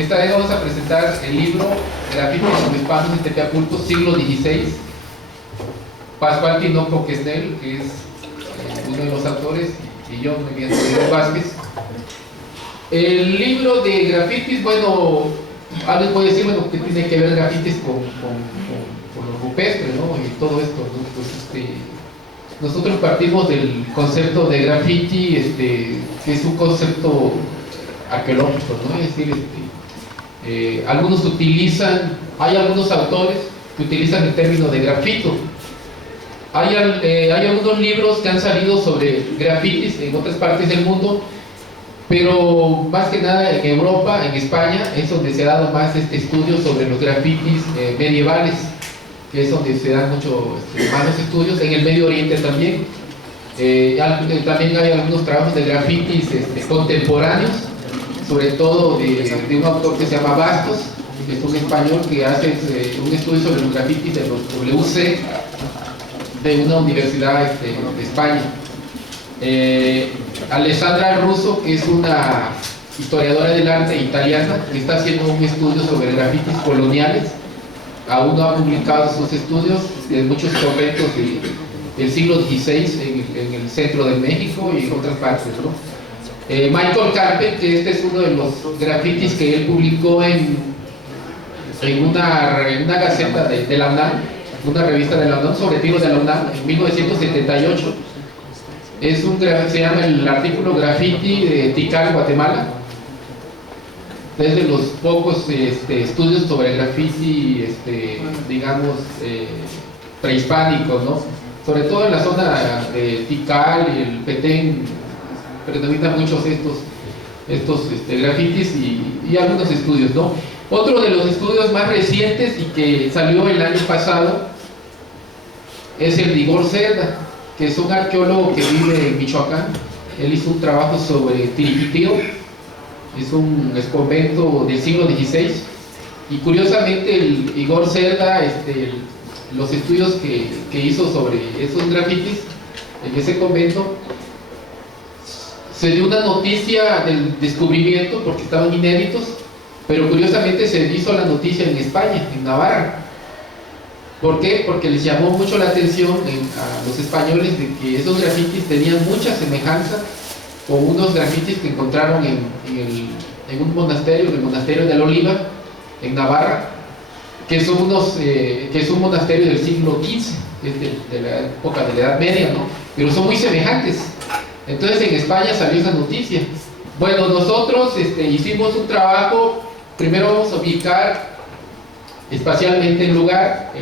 Esta vez vamos a presentar el libro Grafitis Obispanos en Tepeapulco, siglo XVI. Pascual Tinoco Quesnel, que es uno de los autores, y yo, Miguel Vázquez. El libro de grafitis, bueno, alguien puede decir, bueno, ¿qué tiene que ver grafitis con lo rupestre, ¿no? Y todo esto, ¿no? Pues, nosotros partimos del concepto de graffiti, que es un concepto arqueológico, ¿no? Es decir, algunos utilizan, hay algunos autores que utilizan el término de grafito. Hay algunos libros que han salido sobre grafitis en otras partes del mundo, pero más que nada en Europa, en España, es donde se ha dado más estudio sobre los grafitis medievales, que es donde se dan mucho más los estudios. En el Medio Oriente también. También hay algunos trabajos de grafitis contemporáneos, sobre todo de un autor que se llama Bastos, que es un español que hace un estudio sobre los grafitis de los WC de una universidad de España. Alessandra Russo, que es una historiadora del arte italiana, que está haciendo un estudio sobre grafitis coloniales. Aún no ha publicado sus estudios de muchos conventos del siglo XVI en el centro de México y en otras partes, ¿no? Michael Carpet, que este es uno de los grafitis que él publicó en una gaceta de la UNAM, una revista de la UNAM sobre tiros de la UNAM en 1978. Se llama el artículo Graffiti de Tikal, Guatemala. Es de los pocos estudios sobre graffiti, digamos, prehispánicos, ¿no? Sobre todo en la zona de Tikal y el Petén, predominan muchos estos grafitis y algunos estudios, ¿no? Otro de los estudios más recientes y que salió el año pasado es el de Igor Cerda, que es un arqueólogo que vive en Michoacán. Él hizo un trabajo sobre Tiripitío, es un convento del siglo XVI, y curiosamente el Igor Cerda, los estudios que hizo sobre esos grafitis en ese convento, se dio una noticia del descubrimiento porque estaban inéditos, pero curiosamente se hizo la noticia en España, en Navarra. ¿Por qué? Porque les llamó mucho la atención a los españoles de que esos grafitis tenían mucha semejanza con unos grafitis que encontraron en un monasterio, en el monasterio de la Oliva, en Navarra, que es un monasterio del siglo XV, de la época de la Edad Media, ¿no? Pero son muy semejantes. Entonces en España salió esa noticia. Bueno, nosotros hicimos un trabajo. Primero vamos a ubicar espacialmente el lugar.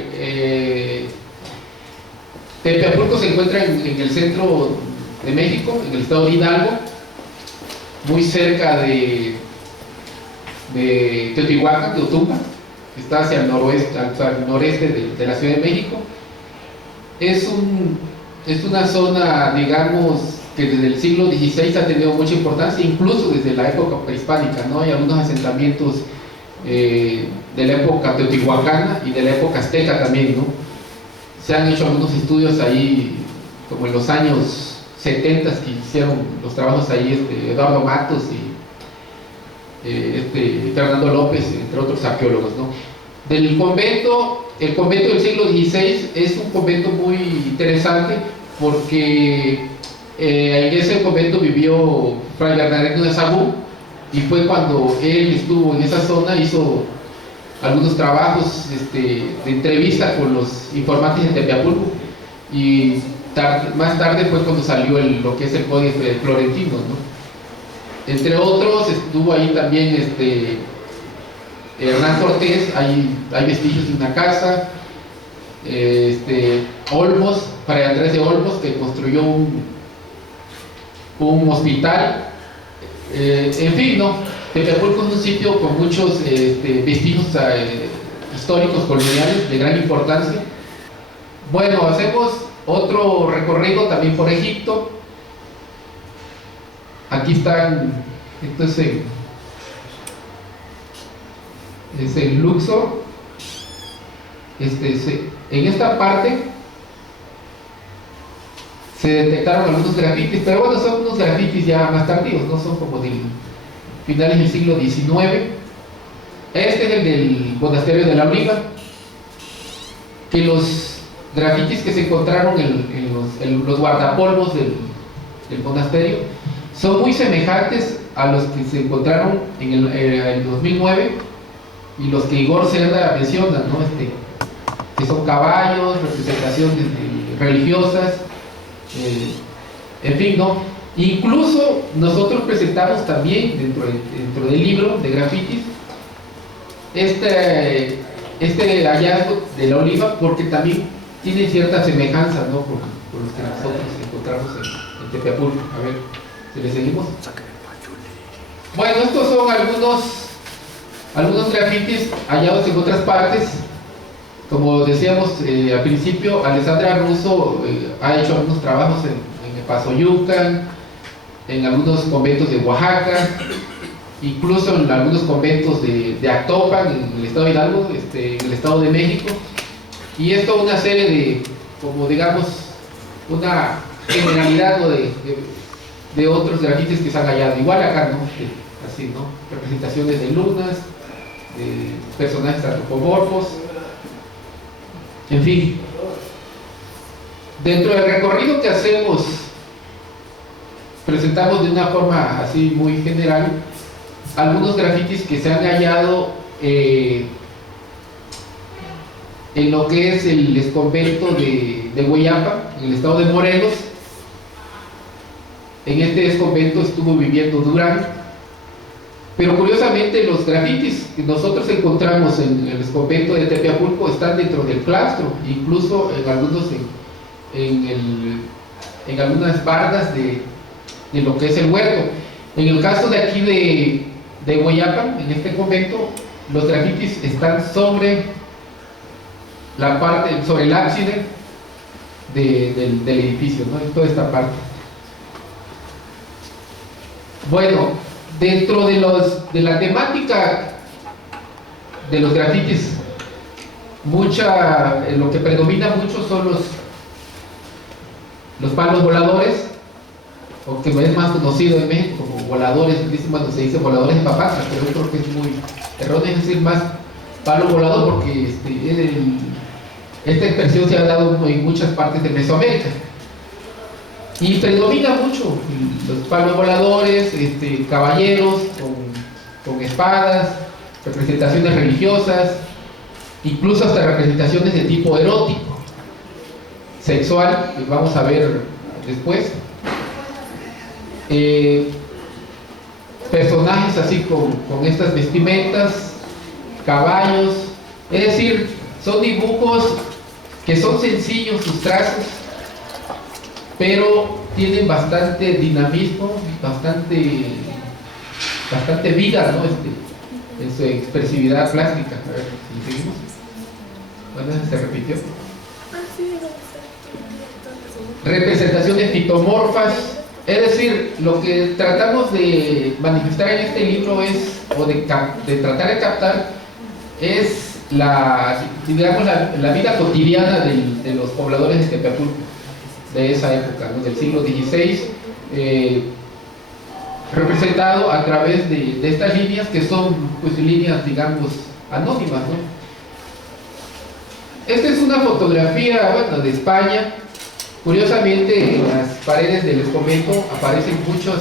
Tepeapulco se encuentra en el centro de México, en el estado de Hidalgo, muy cerca de Teotihuacán, de Otumba, que está hacia el noreste de la Ciudad de México. Es una zona, digamos, que desde el siglo XVI ha tenido mucha importancia, incluso desde la época prehispánica, ¿no? Hay algunos asentamientos de la época teotihuacana y de la época azteca también, ¿no? Se han hecho algunos estudios ahí, como en los años 70 que hicieron los trabajos ahí, Eduardo Matos y Fernando López, entre otros arqueólogos, ¿no? El convento del siglo XVI es un convento muy interesante porque en ese convento vivió Fray Bernardino de Sahagún, y fue cuando él estuvo en esa zona, hizo algunos trabajos de entrevista con los informantes de Tepeapulco, y más tarde fue cuando salió lo que es el Códice Florentino, ¿no? Entre otros estuvo ahí también Hernán Cortés. Hay vestigios de una casa. Olmos, Fray Andrés de Olmos, que construyó un hospital. En fin, ¿no? Tepeapulco es un sitio con muchos vestigios históricos coloniales de gran importancia. Bueno, hacemos otro recorrido también por Egipto. Aquí están, entonces, es el Luxor. En esta parte se detectaron algunos grafitis, pero bueno, son unos grafitis ya más tardíos, no son como de finales del siglo XIX. Este es el del monasterio de la Oliva, que los grafitis que se encontraron en los guardapolvos del monasterio son muy semejantes a los que se encontraron en el 2009 y los que Igor Cerda menciona, ¿no? Que son caballos, representaciones religiosas, en fin, ¿no? Incluso nosotros presentamos también dentro del libro de grafitis este hallazgo de la Oliva, porque también tiene cierta semejanza, ¿no? Con los que nosotros encontramos en Tepeapulco. A ver, si le seguimos. Bueno, estos son algunos grafitis hallados en otras partes. Como decíamos al principio, Alessandra Russo ha hecho algunos trabajos en Pasoyucan, en algunos conventos de Oaxaca, incluso en algunos conventos de Actopan, en el estado de Hidalgo, en el estado de México. Y esto una serie de, como digamos, una generalidad, ¿no? de otros grafitis que se han hallado. Igual acá, ¿no? Así, ¿no? Representaciones de lunas, de personajes antropomorfos, en fin. Dentro del recorrido que hacemos, presentamos de una forma así muy general algunos grafitis que se han hallado en lo que es el exconvento de Hueyapa, en el estado de Morelos. En este exconvento estuvo viviendo Durán, pero curiosamente los grafitis que nosotros encontramos en el exconvento de Tepeapulco están dentro del claustro, incluso en algunos en algunas bardas de lo que es el huerto. En el caso de aquí de Hueyapa, en este convento, los grafitis están sobre la parte, sobre el ábside del edificio, ¿no? En toda esta parte. Bueno, dentro de la temática de los grafitis, lo que predomina mucho son los palos voladores, o que es más conocido en México como voladores. Bueno, se dice voladores de papasca, pero yo creo que es muy erróneo decir más palo volador, porque esta expresión se ha dado en muchas partes de Mesoamérica y predomina mucho los palos voladores, caballeros con espadas, representaciones religiosas, incluso hasta representaciones de tipo erótico, sexual, que vamos a ver después. Personajes así con estas vestimentas, caballos, es decir, son dibujos que son sencillos sus trazos, pero tienen bastante dinamismo, bastante vida, ¿no? En su expresividad plástica. A ver si seguimos. Bueno, se repitió. Representaciones fitomorfas. Es decir, lo que tratamos de manifestar en este libro de tratar de captar, es la vida cotidiana de los pobladores de Tepeapulco, de esa época, ¿no? Del siglo XVI, representado a través de estas líneas que son, pues, líneas, digamos, anónimas, ¿no? Esta es una fotografía, bueno, de España. Curiosamente, en las paredes del convento aparecen muchos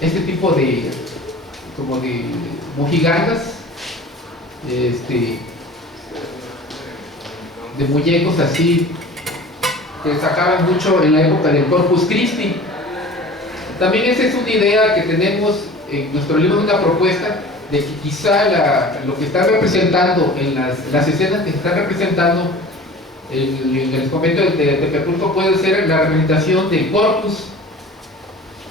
tipo de mojigangas, de muñecos así, que destacaban mucho en la época del Corpus Christi. También esa es una idea que tenemos en nuestro libro, una propuesta de que quizá lo que están representando en las escenas que se están representando en el convento de Tepeapulco puede ser la representación del corpus.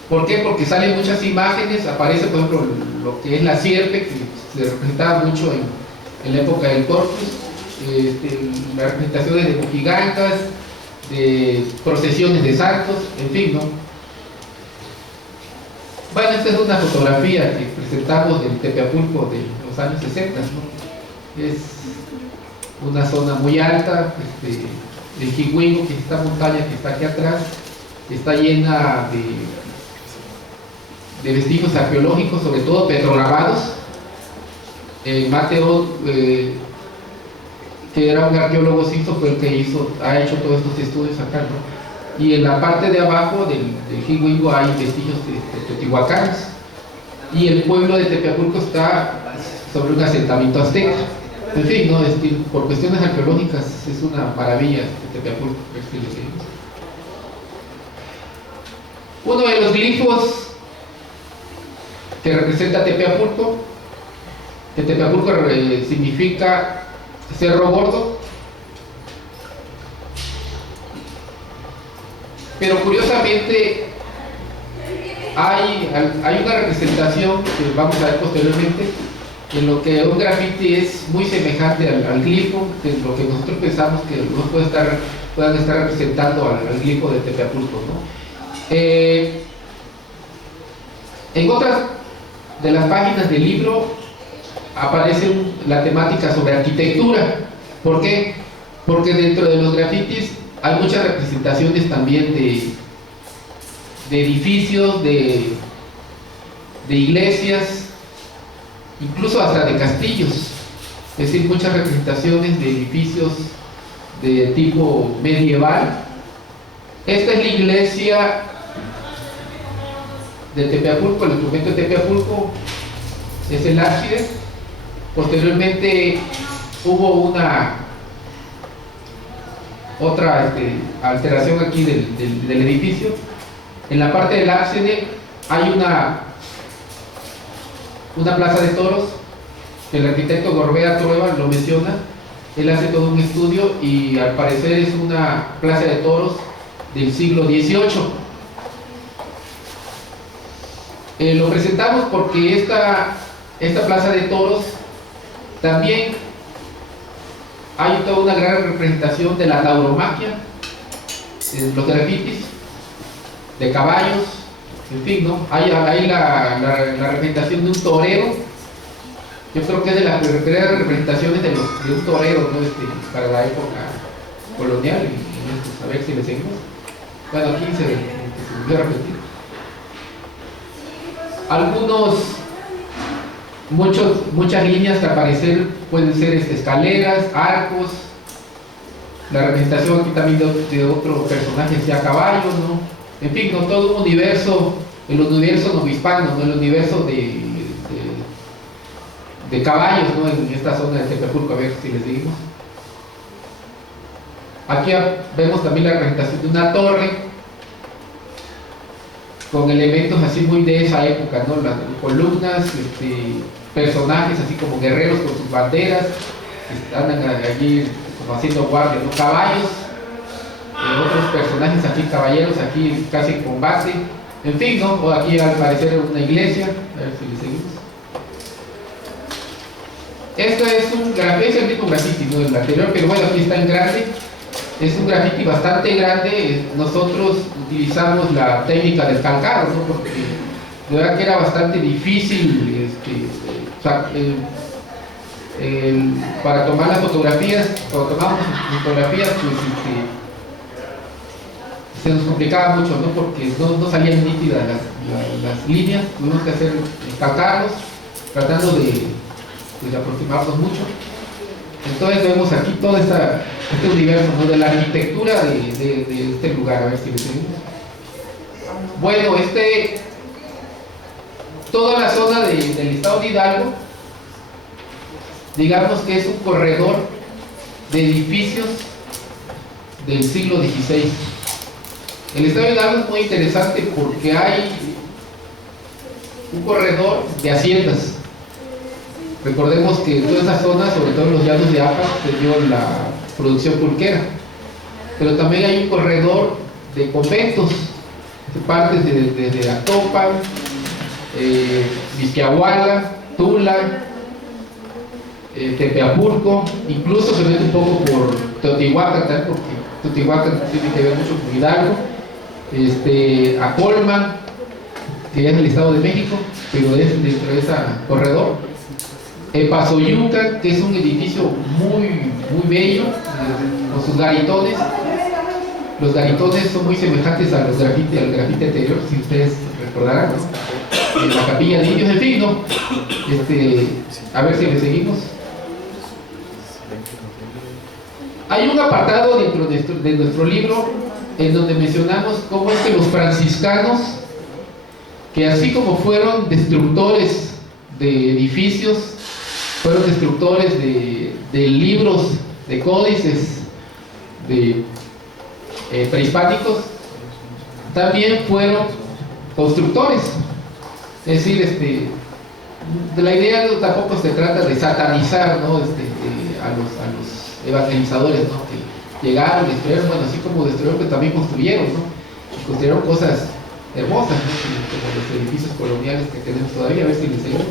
¿Por qué? Porque salen muchas imágenes. Aparece, por ejemplo, lo que es la sierpe, que se representaba mucho en la época del corpus, las representaciones de mojigangas, de procesiones de santos, en fin, ¿no? Bueno, esta es una fotografía que presentamos del Tepeapulco de los años 60, ¿no? Es una zona muy alta, el Jingüingo, que es esta montaña que está aquí atrás, está llena de vestigios arqueológicos, sobre todo petrolavados, Mateo, que era un arqueólogo suizo, fue el que ha hecho todos estos estudios acá, ¿no? Y en la parte de abajo del Jingüingo hay vestigios de teotihuacanos, y el pueblo de Tepeapulco está sobre un asentamiento azteca. En fin, ¿no? Es que por cuestiones arqueológicas es una maravilla Tepeapulco. Uno de los glifos que representa Tepeapulco, que Tepeapulco significa Cerro Gordo, pero curiosamente hay una representación que vamos a ver posteriormente en lo que un grafiti es muy semejante al glifo, que es lo que nosotros pensamos que no puedan estar representando al glifo de Tepeapulco, ¿no? En otras de las páginas del libro aparece la temática sobre arquitectura. ¿Por qué? Porque dentro de los grafitis hay muchas representaciones también de edificios, de iglesias, incluso hasta de castillos. Es decir, muchas representaciones de edificios de tipo medieval. Esta es la iglesia de Tepeapulco, el instrumento de Tepeapulco es el ábside. Posteriormente hubo otra alteración aquí del edificio. En la parte del ábside hay una plaza de toros, que el arquitecto Gorbea Trueba lo menciona. Él hace todo un estudio y al parecer es una plaza de toros del siglo XVIII. Lo presentamos porque esta plaza de toros también hay toda una gran representación de la tauromaquia, los grafitis, de caballos, en fin, ¿no? Hay la representación de un torero. Yo creo que es de las primeras representaciones de un torero, ¿no? Para la época colonial, y a ver si le seguimos. Bueno, aquí se volvió a repetir. Muchas líneas que aparecer pueden ser escaleras, arcos. La representación aquí también de otro personaje hacia caballo, ¿no? En fin, con todo un universo, el universo novohispano, ¿no? El universo de caballos, ¿no? En esta zona de Tepeapulco, a ver si les digo. Aquí vemos también la representación de una torre con elementos así muy de esa época, ¿no? Las columnas, personajes así como guerreros con sus banderas, que andan allí como haciendo guardia, ¿no? Caballos, otros personajes aquí, caballeros, aquí casi en combate, en fin, ¿no? O aquí al parecer una iglesia, a ver si le seguimos. Esto es el mismo graffiti, ¿no? El anterior, pero bueno, aquí está en grande. Es un graffiti bastante grande. Nosotros utilizamos la técnica del calcado, ¿no? Porque de verdad que era bastante difícil para tomar las fotografías. Cuando tomamos fotografías, pues se nos complicaba mucho, ¿no? Porque no salían nítidas las líneas. Tuvimos que calcarlos, tratando de aproximarnos mucho. Entonces vemos aquí todo este universo, ¿no? De la arquitectura de este lugar. A ver si le seguimos. Bueno, toda la zona del estado de Hidalgo, digamos que es un corredor de edificios del siglo XVI. El estado de Hidalgo es muy interesante porque hay un corredor de haciendas. Recordemos que en toda esa zona, sobre todo en los llanos de Apas, se dio la producción pulquera. Pero también hay un corredor de conventos, de partes desde Actopan, Vizquiahuala, Tula, Tepeapulco, incluso se mete un poco por Teotihuacán, ¿tal? Porque Teotihuacán tiene que ver mucho con Hidalgo, Acolman, que es el Estado de México, pero es dentro de ese corredor. Pasoyuca, que es un edificio muy, muy bello, con sus garitones. Los garitones son muy semejantes al grafiti anterior, si ustedes recordarán, ¿no? en la capilla de indios, en fin, ¿no? A ver si le seguimos. Hay un apartado dentro de nuestro libro en donde mencionamos cómo es que los franciscanos, que así como fueron destructores de edificios, fueron destructores de libros, de códices prehispánicos, también fueron constructores. Es decir, de la idea tampoco se trata de satanizar, ¿no? A los evangelizadores, ¿no? Que llegaron, destruyeron, bueno, así como destruyeron, pero también construyeron, ¿no? Y construyeron cosas hermosas, ¿no? Como los edificios coloniales que tenemos todavía. A ver si les seguimos.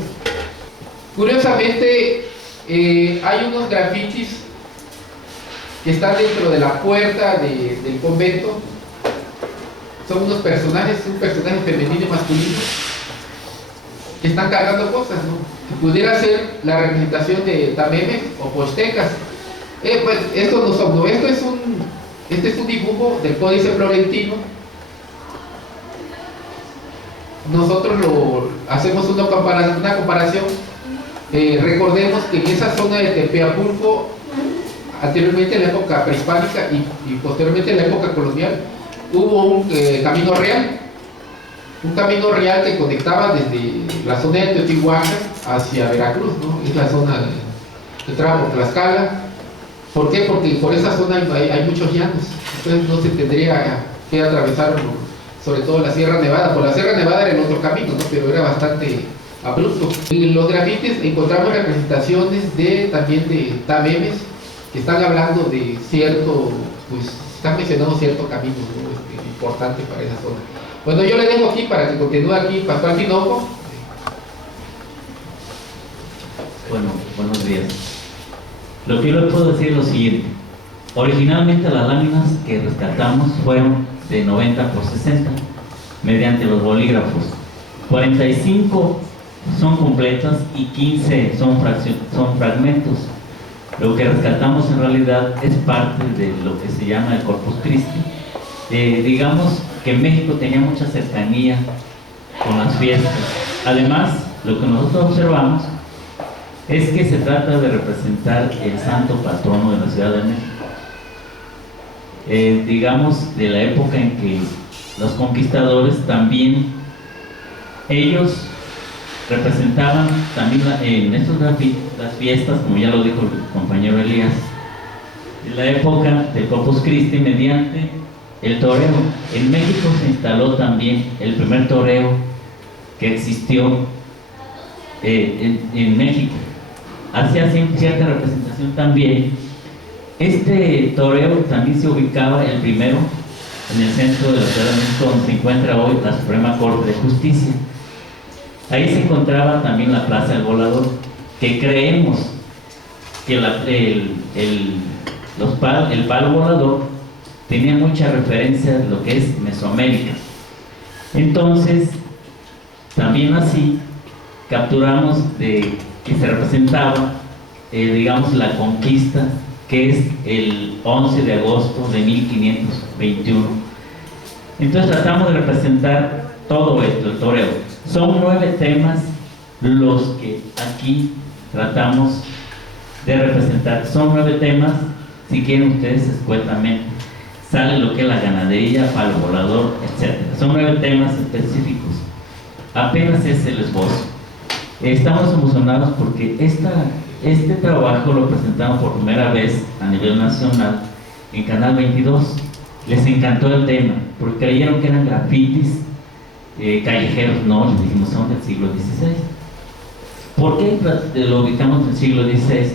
Curiosamente, hay unos grafitis que están dentro de la puerta del convento. Son unos personajes, un personaje femenino y masculino, que están cargando cosas, ¿no? Que pudiera ser la representación de tamemes o pochtecas. Pues esto no son, ¿no? Este es un dibujo del Códice Florentino. Nosotros hacemos una comparación. Recordemos que en esa zona de Tepeapulco, anteriormente en la época prehispánica y posteriormente en la época colonial, hubo un camino real. Un camino real que conectaba desde la zona de Teotihuacán hacia Veracruz, ¿no? Es la zona que entraba por Tlaxcala. ¿Por qué? Porque por esa zona hay muchos llanos, entonces no se tendría que atravesar, sobre todo la Sierra Nevada. Por la Sierra Nevada era el otro camino, ¿no? Pero era bastante abrupto. En los grafitis encontramos representaciones también de tamemes que están hablando de cierto, pues están mencionando cierto camino, ¿no? Importante para esa zona. Bueno, yo le dejo aquí para que continúe aquí Pascual Tinoco. Bueno, buenos días. Lo que yo le puedo decir es lo siguiente. Originalmente las láminas que rescatamos fueron de 90 por 60 mediante los bolígrafos. 45 son completas y 15 son fragmentos. Lo que rescatamos en realidad es parte de lo que se llama el Corpus Christi. Digamos que México tenía mucha cercanía con las fiestas. Además, lo que nosotros observamos es que se trata de representar el santo patrono de la Ciudad de México. Digamos, de la época en que los conquistadores también, ellos representaban también en estos grafitis las fiestas, como ya lo dijo el compañero Elías, en la época del Corpus Christi mediante el toreo. En México se instaló también el primer toreo que existió en México. Hacía cierta representación también. Este toreo también se ubicaba el primero en el centro de la Ciudad de México, donde se encuentra hoy la Suprema Corte de Justicia. Ahí se encontraba también la Plaza del Volador, que creemos que el palo volador tenía mucha referencia de lo que es Mesoamérica. Entonces, también así capturamos que se representaba, digamos, la conquista, que es el 11 de agosto de 1521. Entonces tratamos de representar todo esto, el toreo. Son 9 temas los que aquí tratamos de representar. Son 9 temas, si quieren ustedes escuetamente. Sale lo que es la ganadería, palo volador, etc. Son 9 temas específicos. Apenas es el esbozo. Estamos emocionados porque este trabajo lo presentamos por primera vez a nivel nacional en Canal 22. Les encantó el tema, porque creyeron que eran grafitis callejeros. No, les dijimos, son del siglo XVI. ¿Por qué lo ubicamos en el siglo XVI?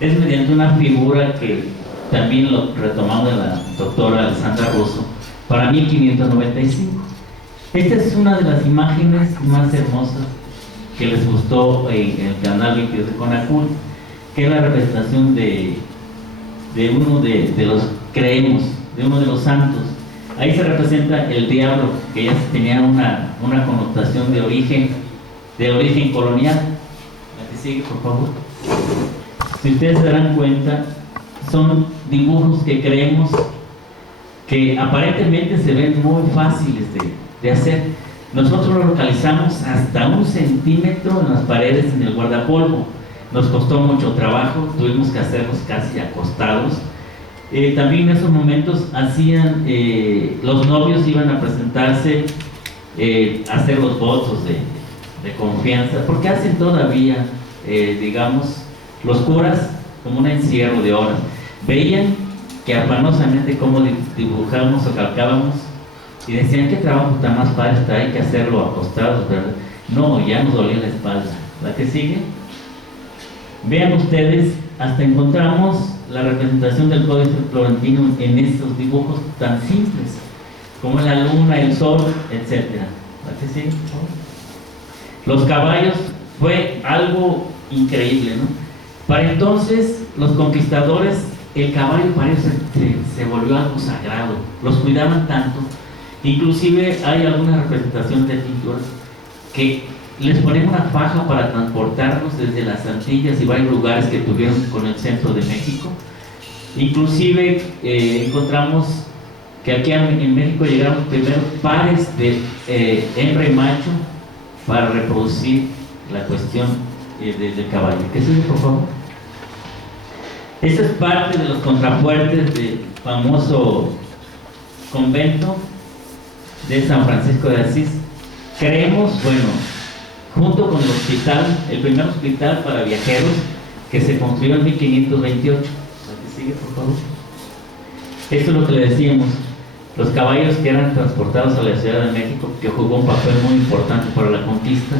Es mediante una figura que también lo retomamos de la doctora Alessandra Russo para 1595. Esta es una de las imágenes más hermosas que les gustó en el canal 22 de Conacul, que es la representación de uno de los, creemos, de uno de los santos. Ahí se representa el diablo, que ya tenía una connotación de origen colonial. La que sigue, por favor. Si ustedes se darán cuenta, son dibujos que creemos que aparentemente se ven muy fáciles de hacer, Nosotros lo localizamos hasta 1 centímetro en las paredes en el guardapolvo. Nos costó mucho trabajo, tuvimos que hacerlos casi acostados. También en esos momentos hacían, los novios iban a presentarse, hacer los votos de confianza, porque hacen todavía, digamos, los curas como un encierro de horas. Veían que afanosamente cómo dibujábamos o calcábamos y decían, ¿qué trabajo tan más padre está? Hay que hacerlo acostados, ¿verdad? No, ya nos dolía la espalda. ¿La que sigue? Vean ustedes, hasta encontramos la representación del Códice Florentino en estos dibujos tan simples como la luna, el sol, etc. ¿La que sigue? Los caballos fue algo increíble, ¿no? Para entonces, los conquistadores, el caballo para ellos se volvió algo sagrado, los cuidaban tanto. Inclusive hay alguna representación de pinturas que les ponen una faja para transportarlos desde las Antillas y varios lugares que tuvieron con el centro de México. Inclusive encontramos que aquí en México llegaron los primeros pares de hembra y macho para reproducir la cuestión del caballo. ¿Qué sigue, por favor? Esta es parte de los contrafuertes del famoso convento de San Francisco de Asís. Creemos, bueno, junto con el hospital, el primer hospital para viajeros que se construyó en 1528. ¿La que sigue, por favor? Esto es lo que le decíamos, los caballos que eran transportados a la Ciudad de México, que jugó un papel muy importante para la conquista,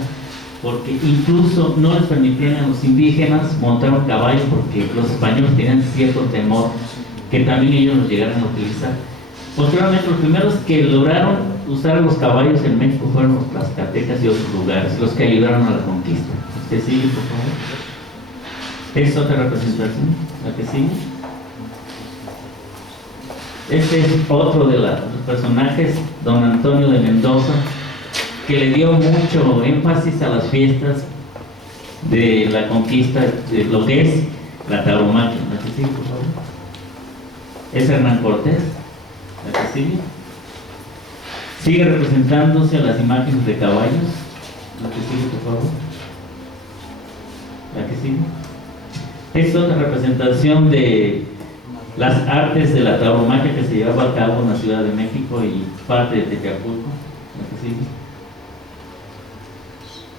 porque incluso no les permitían a los indígenas montar un caballo, porque los españoles tenían cierto temor que también ellos los llegaran a utilizar. Posteriormente, los primeros que lograron usar los caballos en México fueron los tlaxcaltecas y otros lugares, los que ayudaron a la conquista. ¿Usted sigue, por favor? ¿Es otra representación? ¿La que sigue? Este es otro de los personajes, don Antonio de Mendoza, que le dio mucho énfasis a las fiestas de la conquista, de lo que es la tauromaquia. ¿La que sigue, por favor? Es Hernán Cortés. ¿La que sigue? Sigue representándose las imágenes de caballos. ¿La que sigue, por favor? ¿La que sigue? Es otra representación de las artes de la tauromaquia que se llevaba a cabo en la Ciudad de México y parte de Tepeyapulco. ¿La que sigue?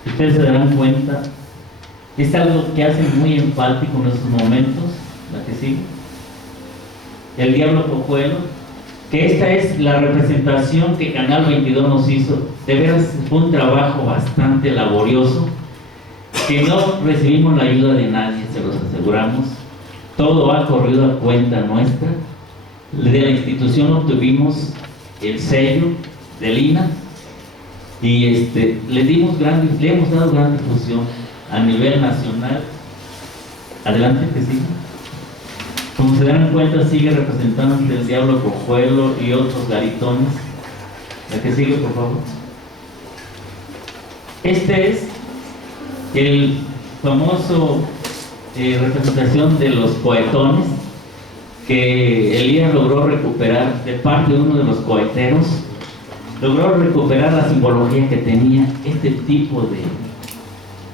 Ustedes se darán cuenta, es algo que hacen muy enfático en estos momentos. ¿La que sigue? El diablo cojuelo, que esta es la representación que Canal 22 nos hizo. De veras fue un trabajo bastante laborioso, que no recibimos la ayuda de nadie, se los aseguramos. Todo ha corrido a cuenta nuestra. De la institución obtuvimos el sello del INAH y le hemos dado gran difusión a nivel nacional. Adelante, que sigue. Como se dan cuenta, sigue representando el diablo cojuelo y otros garitones. La que sigue, por favor. Este es el famoso representación de los cohetones, que Elías logró recuperar de parte de uno de los coheteros. Logró recuperar la simbología que tenía este tipo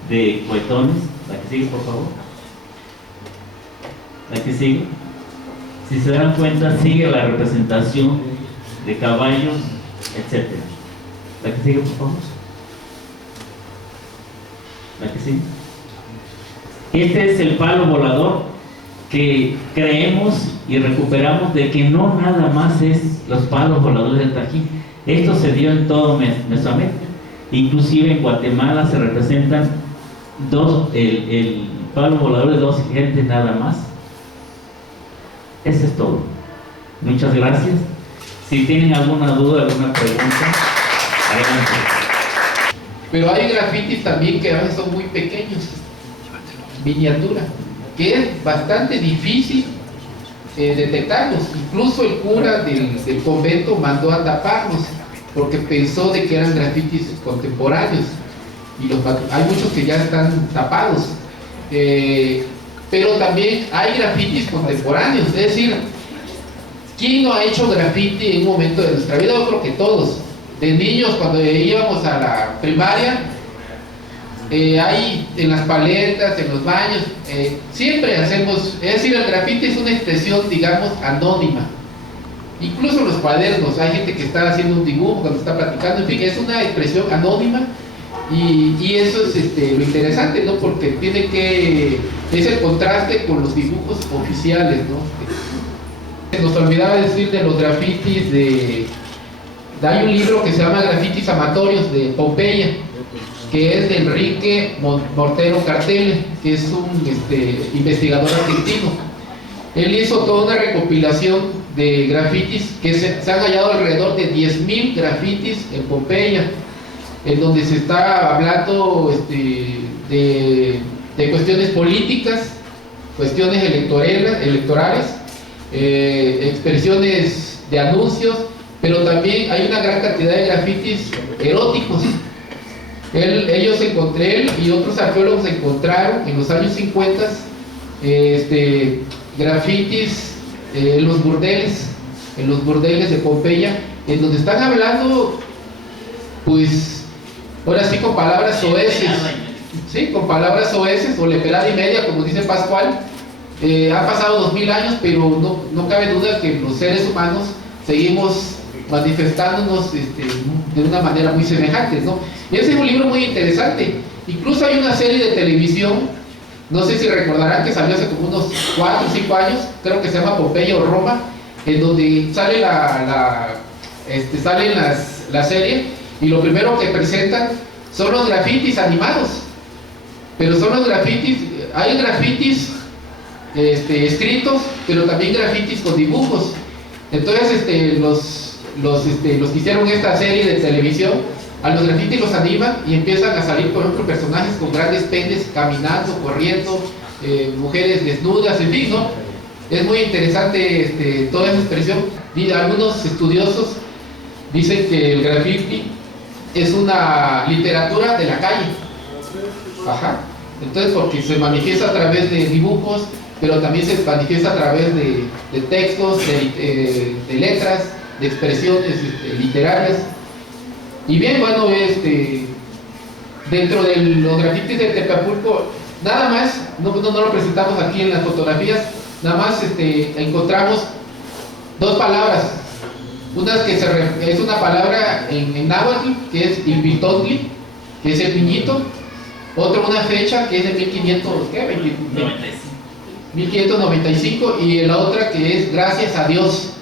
de cohetones. La que sigue, por favor. La que sigue. Si se dan cuenta, sigue la representación de caballos, etc. La que sigue, por favor. La que sigue. Este es el palo volador que creemos y recuperamos de que no nada más es los palos voladores del Tajín. Esto se dio en todo Mesoamérica. Inclusive en Guatemala se representan el palo volador de 2 gentes nada más. Eso es todo. Muchas gracias. Si tienen alguna duda, alguna pregunta, adelante. Pero hay grafitis también que a veces son muy pequeños, miniatura, que es bastante difícil detectarlos. Incluso el cura del convento mandó a taparlos porque pensó de que eran grafitis contemporáneos, y hay muchos que ya están tapados. Pero también hay grafitis contemporáneos, es decir, ¿quién no ha hecho grafiti en un momento de nuestra vida? Yo creo que todos. de niños cuando íbamos a la primaria, hay en las paletas, en los baños, siempre hacemos, es decir, el grafiti es una expresión, digamos, anónima. Incluso los cuadernos, hay gente que está haciendo un dibujo cuando está platicando, en fin, es una expresión anónima. Y eso es lo interesante, ¿no? Porque es el contraste con los dibujos oficiales, ¿no? Nos olvidaba decir de los grafitis hay un libro que se llama Grafitis Amatorios de Pompeya, que es de Enrique Mortero Cartelle, que es un investigador argentino. Él hizo toda una recopilación de grafitis que se han hallado alrededor de 10.000 grafitis en Pompeya, en donde se está hablando de cuestiones políticas, cuestiones electorales, expresiones de anuncios, pero también hay una gran cantidad de grafitis eróticos. Él y otros arqueólogos encontraron en los años 50 grafitis en los burdeles de Pompeya, en donde están hablando, pues, ahora sí, con palabras soeces, ¿sí? Con palabras soeces o leperada y media, como dice Pascual. Han pasado 2000 años, pero no cabe duda que los seres humanos seguimos manifestándonos de una manera muy semejante, ¿no? Y ese es un libro muy interesante. Incluso hay una serie de televisión, no sé si recordarán, que salió hace como unos 4 o 5 años, creo que se llama Pompeya o Roma, en donde sale la serie. Y lo primero que presentan son los grafitis animados, pero son los grafitis, hay grafitis escritos, pero también grafitis con dibujos. Entonces los que hicieron esta serie de televisión, a los grafitis los animan y empiezan a salir, por ejemplo, personajes con grandes penes caminando, corriendo, mujeres desnudas, en fin, ¿no? Es muy interesante toda esa expresión. Y algunos estudiosos dicen que el graffiti es una literatura de la calle. Ajá. Entonces, porque se manifiesta a través de dibujos, pero también se manifiesta a través de textos, de letras, de expresiones literarias. Y bien, bueno, dentro de los grafitis de Tepapulco, nada más, no lo presentamos aquí en las fotografías, nada más encontramos dos palabras. Una que es una palabra en náhuatl, que es Ilpitotli, que es el niñito. Otra, una fecha, que es de 1595, y la otra que es gracias a Dios,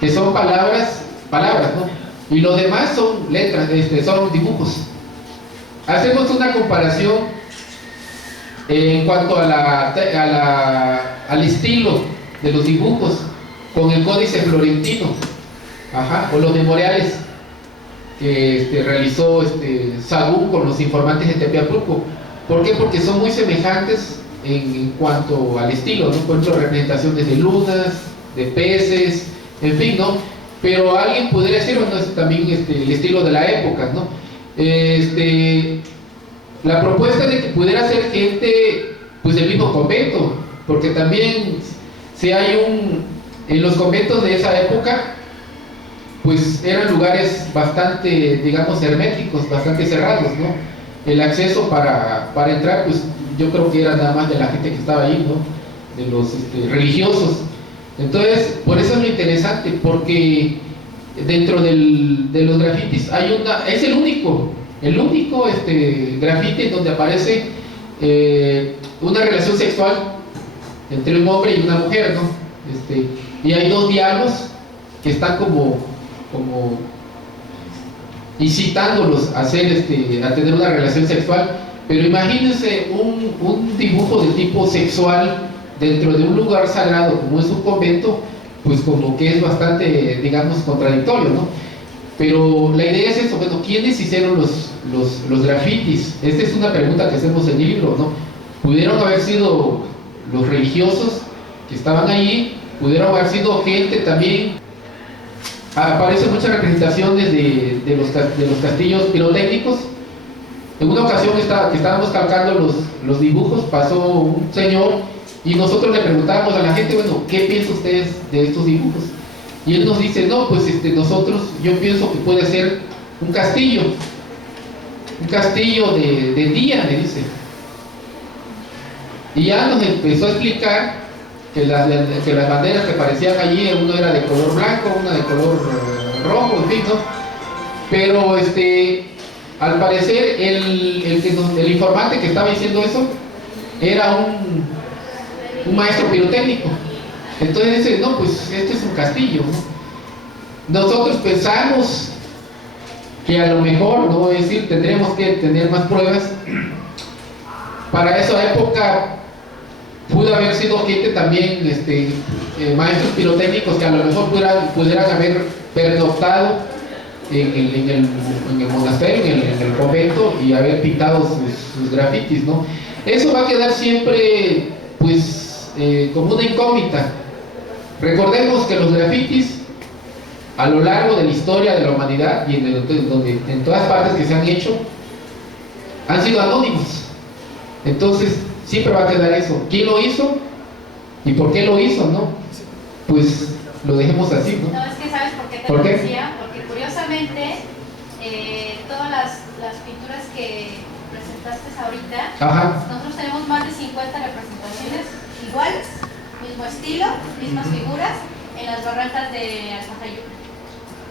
que son palabras, ¿no? Y los demás son letras, son dibujos. Hacemos una comparación en cuanto al estilo de los dibujos con el Códice Florentino, o los memoriales que realizó Sagún con los informantes de Tepeapulco. ¿Por qué? Porque son muy semejantes en cuanto al estilo, ¿no? Por ejemplo, representaciones de lunas, de peces, en fin, ¿no? Pero alguien podría decir, bueno, es también el estilo de la época, ¿no? La propuesta de que pudiera ser gente, pues del mismo convento, porque también si hay en los conventos de esa época, pues eran lugares bastante, digamos, herméticos, bastante cerrados, ¿no? El acceso para entrar, pues yo creo que era nada más de la gente que estaba ahí, ¿no? De los religiosos. Entonces, por eso es lo interesante, porque dentro de los grafitis es el único grafiti donde aparece una relación sexual entre un hombre y una mujer, ¿no? Y hay dos diálogos que están como incitándolos a tener una relación sexual. Pero imagínense un dibujo de tipo sexual dentro de un lugar sagrado como es un convento, pues como que es bastante, digamos, contradictorio, ¿no? Pero la idea es eso. Bueno, ¿quiénes hicieron los grafitis? Esta es una pregunta que hacemos en el libro, ¿no? Pudieron haber sido los religiosos que estaban allí, pudieron haber sido gente también. Aparecen muchas representaciones de los castillos pirotécnicos. En una ocasión que estábamos calcando los dibujos, pasó un señor y nosotros le preguntábamos a la gente, bueno, ¿qué piensan ustedes de estos dibujos? Y él nos dice, no, pues yo pienso que puede ser un castillo de día, me dice. Y ya nos empezó a explicar que las banderas que aparecían allí, uno era de color blanco, una de color rojo, en fin, ¿no? Pero al parecer el informante que estaba diciendo eso era un maestro pirotécnico. Entonces dice, no, pues este es un castillo, ¿no? Nosotros pensamos que a lo mejor, ¿no? Es decir, tendríamos que tener más pruebas. Para esa época pudo haber sido gente también, maestros pirotécnicos que a lo mejor pudieran haber pernoctado en el monasterio, en el convento, y haber pintado sus grafitis, ¿no? Eso va a quedar siempre, pues, como una incógnita. Recordemos que los grafitis, a lo largo de la historia de la humanidad y en todas partes que se han hecho, han sido anónimos. Entonces, siempre va a quedar eso. ¿Quién lo hizo? ¿Y por qué lo hizo, no? Pues lo dejemos así, ¿no? No, es que ¿sabes por qué te ¿Por lo qué? decía? Porque curiosamente, todas las pinturas que presentaste ahorita, Ajá. nosotros tenemos más de 50 representaciones iguales, mismo estilo, mismas figuras, en las barrancas de Azajayuca.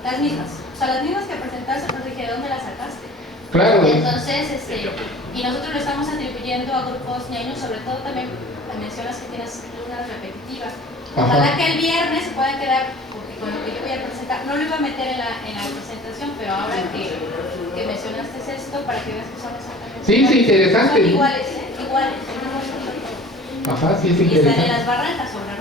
Las mismas. O sea, las mismas que presentaste, pues dije, ¿de dónde las sacaste? Claro. Entonces, y nosotros lo estamos atribuyendo a grupos ñaños, sobre todo también mencionas que tienes lunas repetitivas. Ojalá que el viernes se puedan quedar, porque con lo que yo voy a presentar, no lo iba a meter en la presentación, pero ahora que mencionaste esto, para que veas que son exactamente Sí, sí, interesante. son iguales, iguales. Ajá, sí, es Y están en interesante. las barrancas sobre